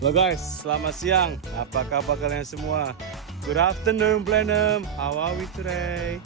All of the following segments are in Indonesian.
Halo guys, selamat siang. Apa kabar kalian semua? Good afternoon, Blenheim. How are we today?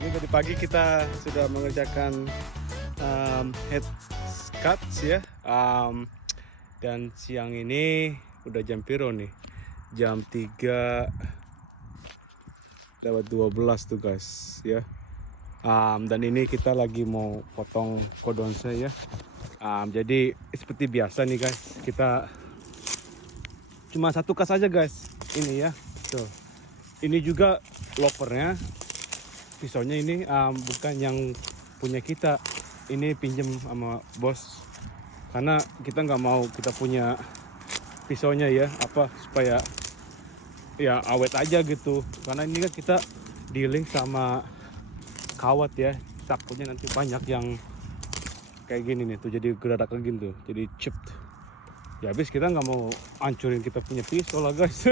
Ini tadi pagi kita sudah mengerjakan head cuts ya. Dan siang ini udah jam piro nih? Jam 3:12 tuh guys ya. Dan ini kita lagi mau potong kodonse ya. Jadi seperti biasa nih guys, kita cuma satu kas aja guys. Ini ya, tuh. Ini juga lopernya, pisaunya ini bukan yang punya kita. Ini pinjem sama bos. Karena kita nggak mau kita punya pisaunya ya, supaya ya awet aja gitu. Karena ini kan kita dealing sama kawat ya, takutnya nanti banyak yang kayak gini nih tuh, jadi geradak kayak gini tuh, jadi chipped. Ya habis kita nggak mau hancurin kita punya pisau lah guys.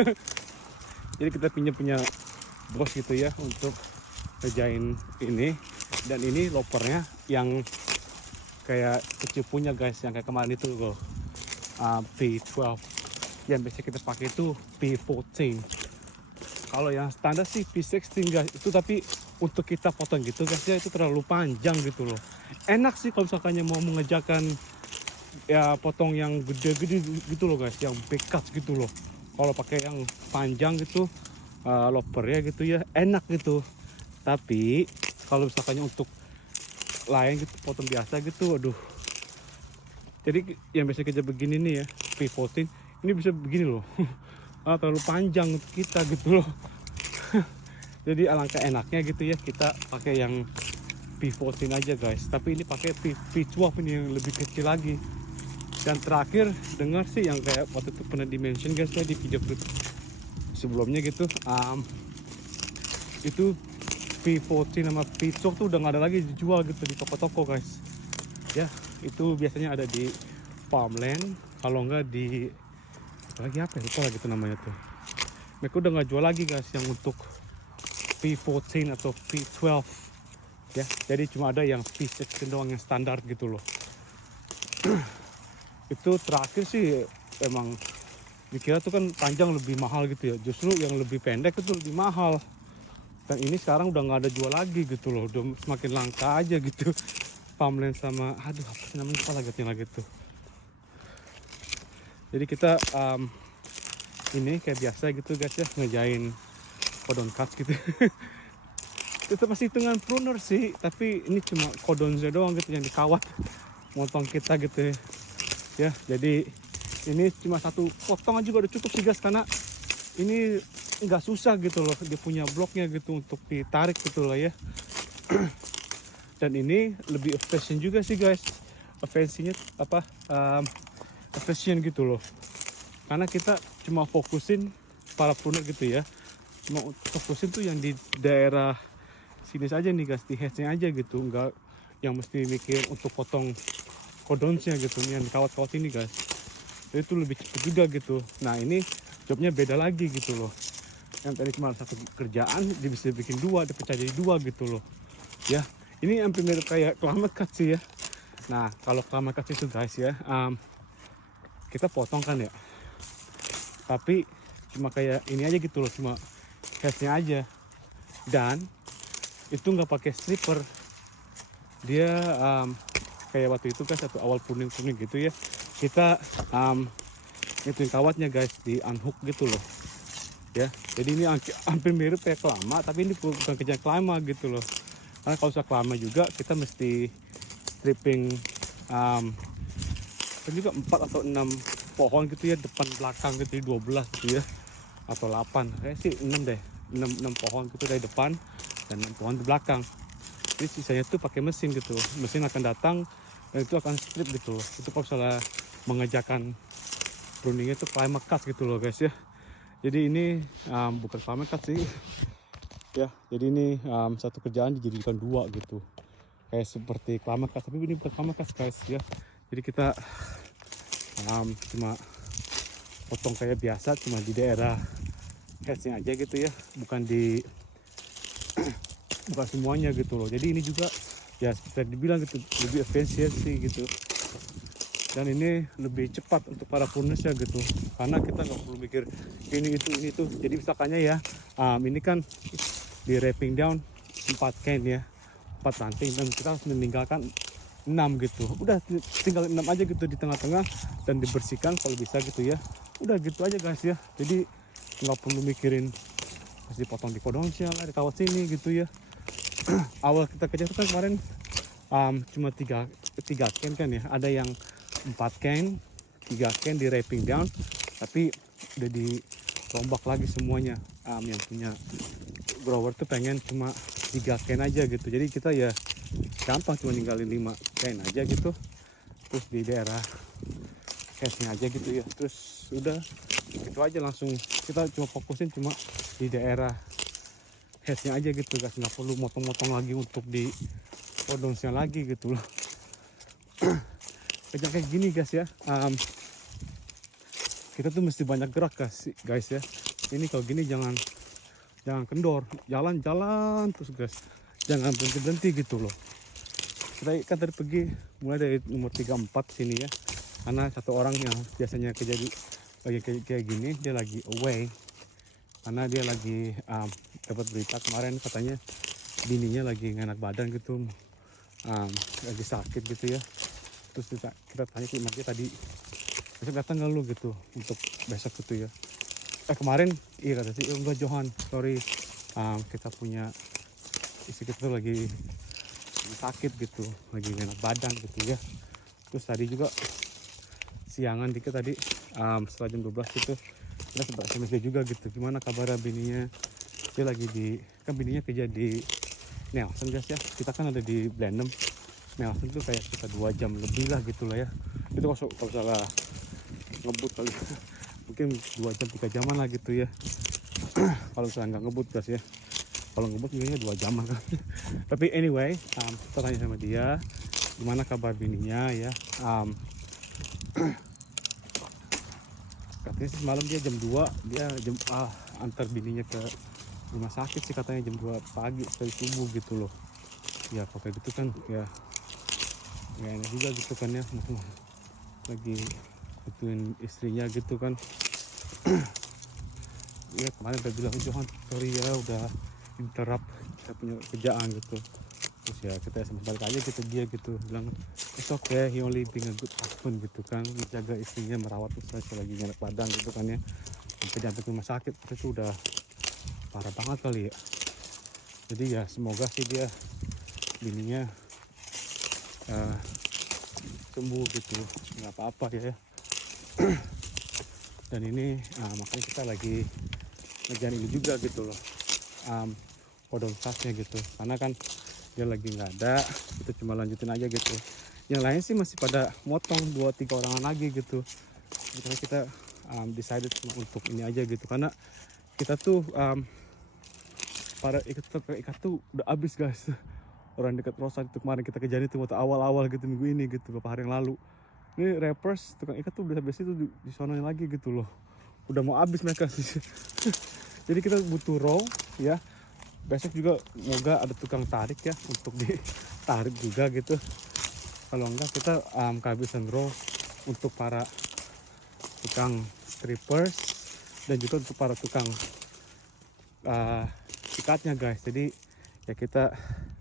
Jadi kita punya bos gitu ya untuk ngerjain ini. Dan ini lopernya yang kayak kecil punya guys, yang kayak kemarin itu loh, P12. Yang biasa kita pakai itu P14. Kalau yang standar sih P16 guys, itu tapi untuk kita potong gitu guys ya, itu terlalu panjang gitu loh. Enak sih kalau misalkannya mau mengerjakan ya potong yang gede-gede gitu loh guys, yang big cut gitu loh. Kalau pakai yang panjang gitu, loper ya gitu ya, enak gitu. Tapi kalau misalkannya untuk lain gitu, potong biasa gitu, aduh. Jadi yang biasa kerja begini nih ya, P14, ini bisa begini loh. Terlalu panjang untuk kita gitu loh. Jadi alangkah enaknya gitu ya, kita pakai yang P14 aja guys. Tapi ini pakai P12 ini yang lebih kecil lagi. Dan terakhir dengar sih yang kayak waktu itu pernah dimention guys ya di video clip sebelumnya gitu, itu P14 sama P12 tuh udah nggak ada lagi dijual gitu di toko-toko guys. Ya itu biasanya ada di farmland, kalau nggak di lagi apa ya, lupa lagi tuh namanya tuh. Mereka udah nggak jual lagi guys yang untuk P14 atau P12 ya. Jadi cuma ada yang P16 doang yang standar gitu loh. Itu terakhir sih emang dikira tuh kan panjang lebih mahal gitu ya, justru yang lebih pendek itu lebih mahal. Dan ini sekarang udah nggak ada jual lagi gitu loh, udah semakin langka aja gitu. Farmland sama aduh apa sih namanya, lagi tuh. Jadi kita ini kayak biasa gitu guys ya, ngejain kodon cuts gitu. Itu masih hitungan pruner sih, tapi ini cuma kodonnya doang gitu yang dikawat motong kita gitu ya. Jadi ini cuma satu potong aja udah cukup sih guys, karena ini nggak susah gitu loh, dia punya bloknya gitu untuk ditarik gitu loh ya. Dan ini lebih efisien juga sih guys, efisiennya efisien gitu loh, karena kita cuma fokusin para pruner gitu ya, cuma fokusin tuh yang di daerah sini saja nih guys, di headnya aja gitu, nggak yang mesti mikir untuk potong kodonsnya gitu nih, yang kawat-kawat ini guys. Jadi itu lebih cepat juga gitu. Nah ini jobnya beda lagi gitu loh, yang tadi cuma satu kerjaan dia bisa bikin dua, dipecah jadi dua gitu loh ya. Ini hampir mirip kayak climate cut sih ya. Nah kalau climate cut itu guys ya, kita potong kan ya, tapi cuma kayak ini aja gitu loh, cuma headnya aja. Dan itu nggak pakai stripper, dia kayak waktu itu guys, atau awal pruning gitu ya, kita ituin kawatnya guys, di unhook gitu loh ya. Jadi ini hampir mirip kayak kelama, tapi ini bukan kerja kelama gitu loh, karena kalau usah kelama juga kita mesti stripping juga 4 atau 6 pohon gitu ya, depan belakang gitu, 12 gitu ya, atau 8 kayak sih 6 deh, 6 pohon gitu dari depan dan 6 pohon di belakang. Jadi sisanya tuh pakai mesin gitu, mesin akan datang dan itu akan strip gitu loh. Itu kalau misalnya mengerjakan pruningnya itu climate cut gitu loh guys ya. Jadi ini bukan climate cut sih ya, jadi ini satu kerjaan dijadikan dua gitu, kayak seperti climate cut, tapi ini bukan climate cut guys ya. Jadi kita cuma potong kayak biasa, cuma di daerah headsnya aja gitu ya, bukan di bukan semuanya gitu loh. Jadi ini juga ya seperti dibilang gitu, lebih efisiensi gitu. Dan ini lebih cepat untuk para furnace ya gitu, karena kita nggak perlu mikir ini itu. Jadi misalkannya ya, ini kan di wrapping down 4 can ya, 4 ranting, dan kita harus meninggalkan 6 gitu. Udah tinggal 6 aja gitu di tengah-tengah dan dibersihkan kalau bisa gitu ya. Udah gitu aja guys ya. Jadi nggak perlu mikirin harus dipotong di kodongnya lah, di kawat sini gitu ya. Awal kita kerja itu kan kemarin cuma 3 can kan ya. Ada yang 4 can, 3 can di wrapping down, tapi udah dirombak lagi semuanya. Yang punya grower tuh pengen cuma 3 can aja gitu. Jadi kita ya gampang, cuma ninggalin 5 can aja gitu. Terus di daerah case-nya aja gitu ya. Terus udah itu aja, langsung kita cuma fokusin cuma di daerah headnya aja gitu guys, nggak perlu motong-motong lagi untuk di kodonsnya lagi gitu loh. Kerja kayak gini guys ya, kita tuh mesti banyak gerak guys ya. Ini kalau gini jangan kendor, jalan terus guys, jangan berhenti gitu loh. Kita kan tadi pergi mulai dari nomor 34 sini ya, karena satu orang yang biasanya kerja lagi kayak gini, dia lagi away karena dia lagi dapat berita kemarin katanya bininya lagi nggak enak badan gitu, lagi sakit gitu ya. Terus kita tanya ke dia tadi, besok datang nggak lu gitu untuk besok gitu ya. Kemarin iya kata sih, enggak Johan, sorry, kita punya istri kita tuh lagi sakit gitu, lagi nggak enak badan gitu ya. Terus tadi juga siangan dikit tadi, setelah jam 12 itu kita sempat SMS dia juga gitu, gimana kabar bininya. Dia lagi kan bininya kerja di Nelson guys ya, kita kan ada di Blenheim. Nelson tuh kayak kita 2 jam lebih lah gitu lah ya. Itu kalau salah ngebut kali mungkin 2 jam 3 jaman lah gitu ya. Kalau misalnya nggak ngebut guys ya, kalau ngebut mungkinnya 2 jaman kan. Tapi anyway, kita tanya sama dia gimana kabar bininya ya. Katanya sih semalam dia jam 2 dia antar bininya ke rumah sakit sih, katanya jam 2 pagi dari subuh gitu loh. Ya pakai gitu kan ya nggak enak juga gitu kan ya, lagi ituin istrinya gitu kan. Ya kemarin udah bilang, Johan sorry ya udah interrupt kita punya kerjaan gitu. Terus ya kita sama balik aja gitu, dia gitu bilang it's okay, he only being a good husband gitu kan, menjaga istrinya, merawat istrinya lagi nggak enak badan gitu kan ya, sampai sampai ke rumah sakit itu udah parah banget kali ya. Jadi ya semoga sih dia bininya sembuh gitu, nggak apa-apa ya. Dan ini makanya kita lagi ngejar ini juga gitu loh, kodong tasnya gitu, karena kan dia lagi nggak ada, kita cuma lanjutin aja gitu. Yang lain sih masih pada motong 2-3 orangan lagi gitu. Makanya kita decided untuk ini aja gitu, karena kita tuh para ikat tuh udah habis guys. Orang dekat Rosa itu kemarin kita kejar itu waktu awal-awal gitu, minggu ini gitu, beberapa hari yang lalu. Ini rappers tukang ikat tuh udah habis itu di sononya lagi gitu loh, udah mau habis mereka sih. Jadi kita butuh row ya. Besok juga semoga ada tukang tarik ya, untuk ditarik juga gitu. Kalau enggak kita kehabisan row untuk para tukang strippers dan juga untuk para tukang ikatnya guys. Jadi ya kita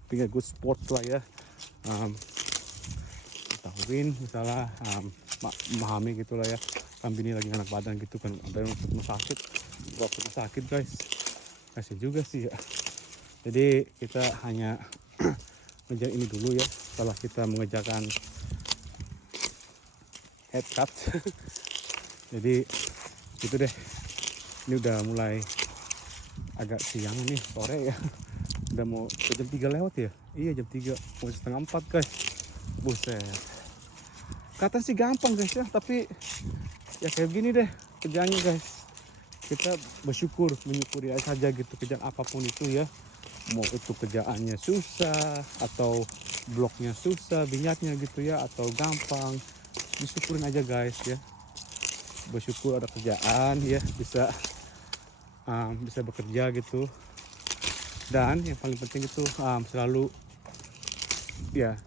punya good sport lah ya, tahuin misalnya memahami gitulah ya, kan bini lagi anak badan gitu kan, sampai untuk rumah sakit, bawa ke rumah sakit guys, kasih juga sih ya. Jadi kita hanya ngejar ini dulu ya, setelah kita mengerjakan head cut. Jadi gitu deh, ini udah mulai agak siang nih, sore ya, udah mau jam 3 lewat ya. Iya jam 3 mau setengah 4 guys. Buset, kata sih gampang guys ya, tapi ya kayak gini deh kerjaannya guys. Kita menyukuri saja gitu, kerjaan apapun itu ya, mau itu kerjaannya susah atau bloknya susah, minyaknya gitu ya, atau gampang, disyukurin aja guys ya. Bersyukur ada kerjaan ya, bisa bekerja gitu. Dan yang paling penting itu selalu ya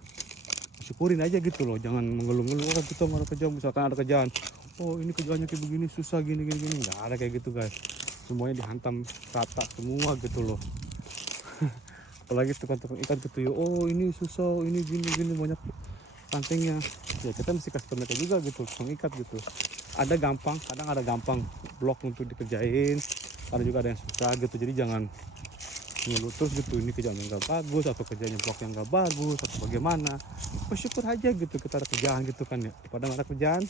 syukurin aja gitu loh, jangan mengeluh-ngeluh oh kita nggak ada kerjaan, misalkan ada kerjaan oh ini kerjaannya kayak begini susah gini gini gini, nggak ada kayak gitu guys, semuanya dihantam rata semua gitu loh. Apalagi tukang-tukang ikan ketuyo oh ini susah ini gini gini banyak rantingnya, ya kita mesti kasih mereka juga gitu tukang ikat gitu, ada gampang kadang ada gampang blok untuk dikerjain, ada juga ada yang susah gitu, jadi jangan ngeluh terus gitu ini kerjaan yang gak bagus atau kerjanya blok yang gak bagus atau bagaimana. Bersyukur aja gitu kita ada kerjaan gitu kan ya, daripada gak ada kerjaan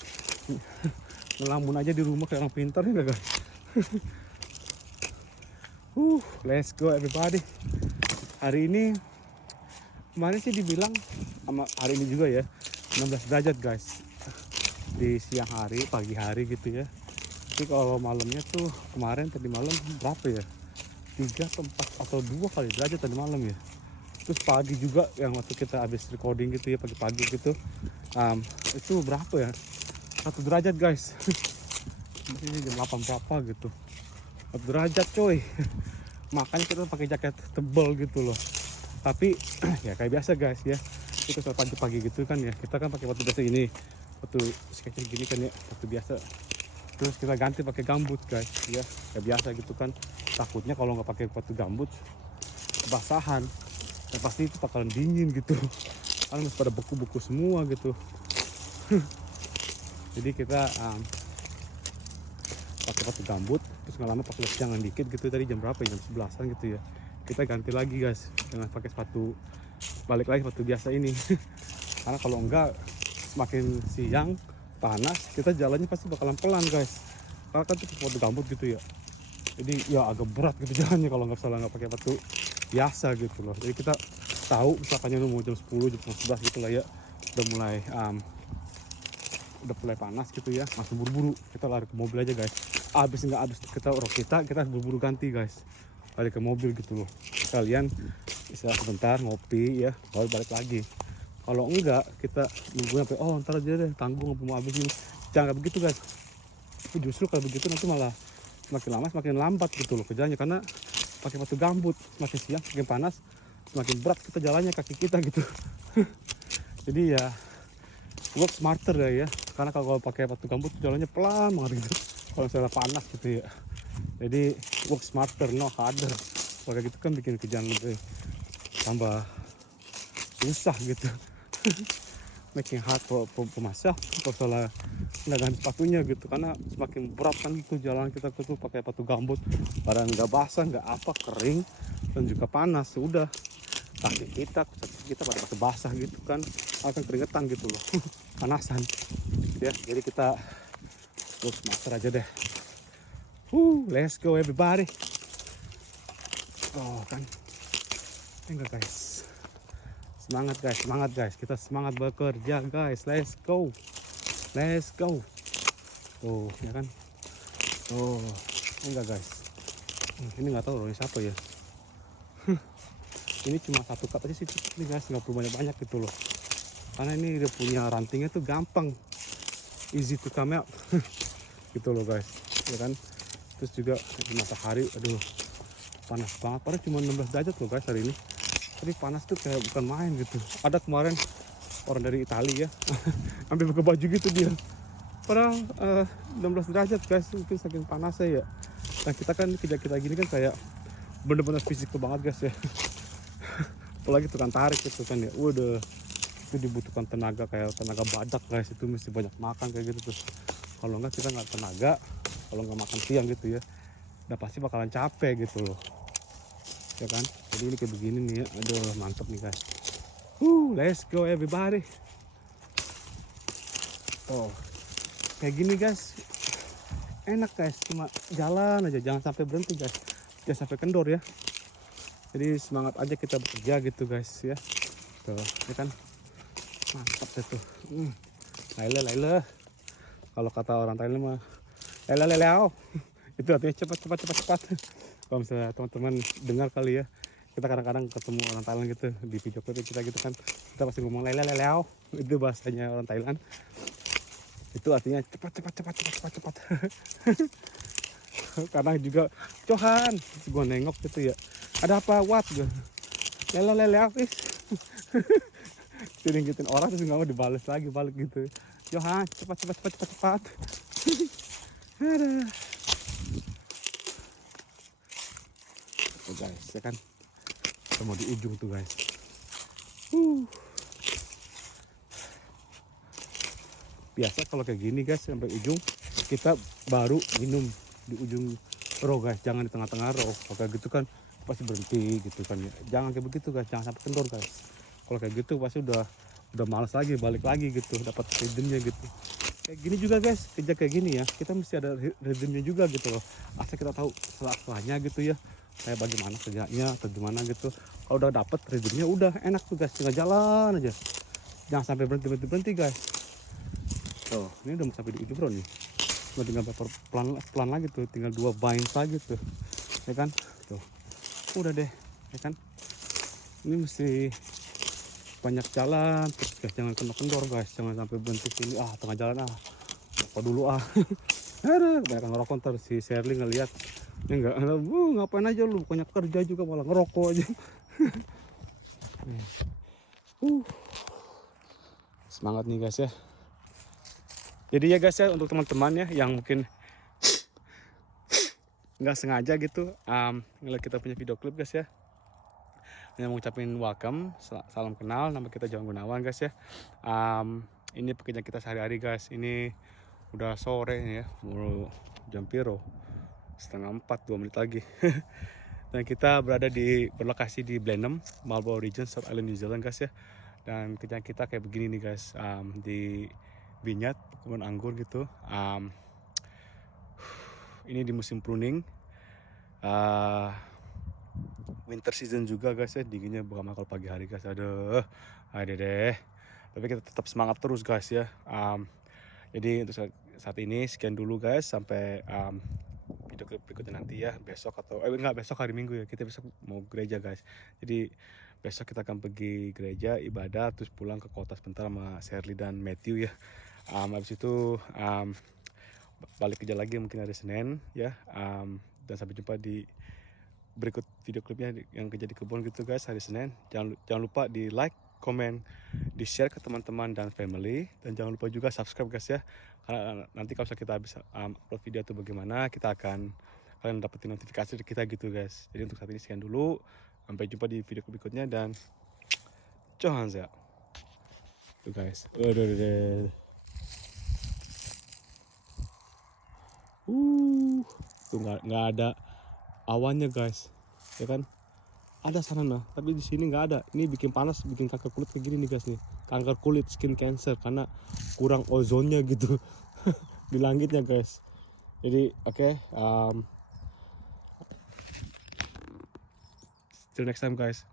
ngelamun aja di rumah kayak orang pintar ya guys. Let's go everybody. Hari ini kemarin sih dibilang sama hari ini juga ya 16 derajat guys di siang hari pagi hari gitu ya, tapi kalau malamnya tuh kemarin tadi malam berapa ya 3 atau 4 atau 2 kali derajat tadi malam ya. Terus pagi juga yang waktu kita habis recording gitu ya pagi-pagi gitu itu berapa ya 1 derajat guys. Ini jam 8 berapa gitu 1 derajat coy. Makanya kita pakai jaket tebal gitu loh, tapi ya kayak biasa guys ya, itu kalau pagi-pagi gitu kan ya kita kan pakai batu biasa ini, batu sketcher gini kan ya, batu biasa. Terus kita ganti pakai gambut guys ya, kayak biasa gitu kan. Takutnya kalau nggak pakai batu gambut kebasahan, ya pasti itu bakalan dingin gitu, kan masih pada beku-beku semua gitu. Jadi kita pakai batu gambut, terus nggak lama pakai jangan dikit gitu, tadi jam berapa ya, jam 11-an gitu ya, kita ganti lagi guys dengan pakai sepatu, balik lagi sepatu biasa ini. Karena kalau enggak semakin siang panas kita jalannya pasti bakalan pelan guys, karena kan itu sepatu gambut gitu ya, jadi ya agak berat gitu jalannya kalau nggak salah nggak pakai batu biasa gitu loh. Jadi kita tahu misalkannya mau jam 10 jam 11 gitu lah ya, udah mulai panas gitu ya, langsung buru-buru kita lari ke mobil aja guys. Habis kita buru-buru ganti guys, balik ke mobil gitu loh, kalian bisa sebentar ngopi ya baru balik lagi. Kalau enggak kita nunggu sampai ntar aja deh tanggung mau habis ini, jangan begitu guys. Justru kalau begitu nanti malah semakin lama semakin lambat gitu loh kerjanya, karena pakai batu gambut semakin siang semakin panas semakin berat kita jalannya kaki kita gitu. Jadi ya work smarter ya, karena kalau pakai batu gambut jalannya pelan banget gitu kalau misalnya panas gitu ya. Jadi work smarter no harder, kayak gitu kan bikin kerjaan lebih tambah susah gitu. Making hard for myself kalau salah nggak ganti sepatunya gitu, karena semakin berat kan gitu jalan kita tuh pakai batu gambut, badan nggak basah nggak apa kering dan juga panas, udah kaki kita pada pakai basah gitu kan, akan keringetan gitu loh. Panasan ya, jadi kita terus master aja deh. Let's go everybody. Kan enggak guys, semangat guys, kita semangat bekerja guys, let's go ya kan. Enggak guys, ini nggak tahu ini siapa ya. Ini cuma satu cut aja sih nih guys, nggak perlu banyak gitu loh, karena ini dia punya rantingnya tuh gampang, easy to come out. Gitu loh guys ya kan. Terus juga di matahari aduh panas banget, padahal cuma 16 derajat loh guys hari ini, tapi panas tuh kayak bukan main gitu. Ada kemarin orang dari Italia ya ambil pakai baju gitu dia, padahal 16 derajat guys, mungkin saking panasnya ya. Nah kita kan kerja kita gini kan kayak bener-bener fisik banget guys ya. Apalagi tukang tarik gitu kan ya, udah itu dibutuhkan tenaga kayak tenaga badak guys, itu mesti banyak makan kayak gitu. Terus kalau enggak kita nggak tenaga, kalau nggak makan siang gitu ya udah pasti bakalan capek gitu loh ya kan. Jadi ini kayak begini nih ya, aduh mantep nih guys. Let's go everybody. Kayak gini guys enak guys, cuma jalan aja jangan sampai berhenti guys, jangan sampai kendor ya. Jadi semangat aja kita bekerja gitu guys ya. Tuh ya kan mantap deh tuh. Laila kalau kata orang Thailand mah laila itu artinya cepat. Kalau misalnya teman-teman dengar kali ya, kita kadang-kadang ketemu orang Thailand gitu di video call kita gitu kan, kita pasti ngomong laila itu bahasanya orang Thailand, itu artinya cepat. Karena juga Johan gue nengok gitu ya, ada apa what gue lele is. sering gituin orang terus nggak mau dibales lagi balik gitu. Johan cepat. Aduh. Oh guys, ya kan kita mau di ujung tuh guys. Biasa kalau kayak gini guys sampai ujung kita baru minum di ujung row guys, jangan di tengah-tengah row. Kalau kayak gitu kan pasti berhenti gitu kan ya. Jangan kayak begitu guys, jangan sampai kendor guys. Kalau kayak gitu pasti udah malas lagi balik lagi gitu, dapat rhythmnya gitu. Kayak gini juga guys, kerja kayak gini ya, kita mesti ada rhythmnya juga gitu loh. Asal kita tahu selah-selahnya gitu ya, kayak bagaimana kerjanya atau gimana gitu. Kalau udah dapet rhythmnya udah enak tuh guys, tinggal jalan aja. Jangan sampai berhenti guys. Tuh, ini udah mau sampai di ujung bro nih. Udah tinggal pelan lagi tuh, tinggal 2 binds lagi tuh. Ya kan? Tuh. Udah deh, ya kan? Ini mesti banyak jalan terus guys, jangan kendor guys, jangan sampai berhenti sini tengah jalan rokok dulu ada banyak ngerokok ntar si Sherly ngeliat ya enggak ngapain aja lu, bukannya kerja juga malah ngerokok aja. Semangat nih guys ya. Jadi ya guys ya, untuk teman-teman ya yang mungkin nggak sengaja gitu ngeliat kita punya video klip guys ya, yang mengucapin welcome, salam kenal, nama kita Johan Gunawan guys ya. Ini pekerjaan kita sehari-hari guys. Ini udah sore ya, mau jam piro, 3:30, 2 menit lagi. Dan kita berlokasi di Blenheim, Marlborough Region, South Island, New Zealand guys ya. Dan kerjaan kita kayak begini nih guys, di vineyard, kebun anggur gitu. Ini di musim pruning, winter season juga guys ya, dinginnya bukan kalau pagi hari guys. Aduh, ada deh. Tapi kita tetap semangat terus guys ya. Jadi untuk saat ini sekian dulu guys, sampai video klip berikutnya nanti ya, besok atau enggak besok, hari Minggu ya, kita besok mau gereja guys. Jadi besok kita akan pergi gereja ibadah terus pulang ke kota sebentar sama Sherly dan Matthew ya. Habis itu balik kerja lagi mungkin hari Senin ya. Dan sampai jumpa di berikut video klipnya yang kerja di kebun gitu guys hari Senin. Jangan lupa di like, komen, di share ke teman-teman dan family, dan jangan lupa juga subscribe guys ya, karena nanti kalau kita habis upload video atau bagaimana, kalian dapetin notifikasi dari kita gitu guys. Jadi untuk saat ini sekian dulu, sampai jumpa di video berikutnya dan Johan ya tuh guys. Tuh nggak ada awannya guys ya kan, ada sana nah, tapi di sini nggak ada. Ini bikin panas, bikin kanker kulit kayak gini nih guys nih, kanker kulit, skin cancer, karena kurang ozonnya gitu di langitnya guys. Jadi oke, till next time guys.